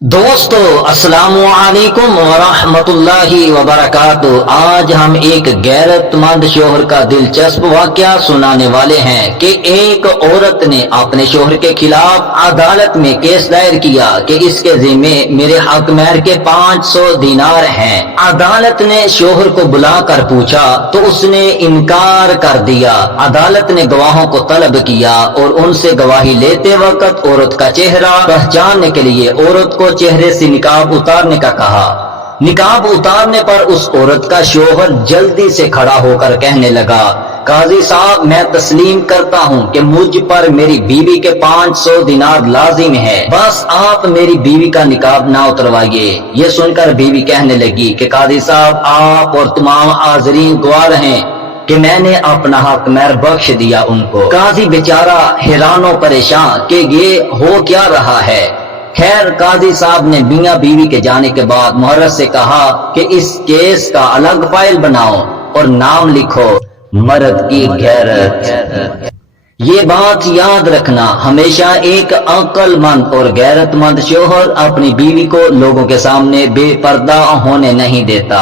दोस्तों अस्सलामु अलैकुम वरहमतुल्लाहि वबरकातुहू। आज हम एक गैरतमंद शोहर का दिलचस्प वाकया सुनाने वाले हैं कि एक औरत ने अपने शोहर के खिलाफ अदालत में केस दायर किया कि इसके जिम्मे मेरे हक महर के 500 दिनार हैं। अदालत ने शोहर को बुलाकर पूछा तो उसने इनकार कर दिया। अदालत ने गवाहों को तलब किया और उनसे गवाही लेते वक्त औरत का चेहरा पहचानने के लिए औरत को चेहरे से निकाब उतारने का कहा। निकाब उतारने पर उस औरत का शोहर जल्दी से खड़ा होकर कहने लगा, काजी साहब, मैं तस्लीम करता हूँ कि मुझ पर मेरी बीवी के 500 दिनार लाजिम है, बस आप मेरी बीवी का निकाब ना उतरवाइए। ये सुनकर बीवी कहने लगी कि काजी साहब, आप और तमाम हाज़रीन गवाह हैं कि मैंने अपना हक महर बख्श दिया उनको। काजी बेचारा हैरानो परेशान कि ये हो क्या रहा है। खैर, काजी साहब ने मियां बीवी के जाने के बाद मुहर्रिस से कहा कि इस केस का अलग फाइल बनाओ और नाम लिखो मर्द की गैरत। ये बात याद रखना, हमेशा एक अक्लमंद और गैरतमंद शोहर अपनी बीवी को लोगों के सामने बेपर्दा होने नहीं देता।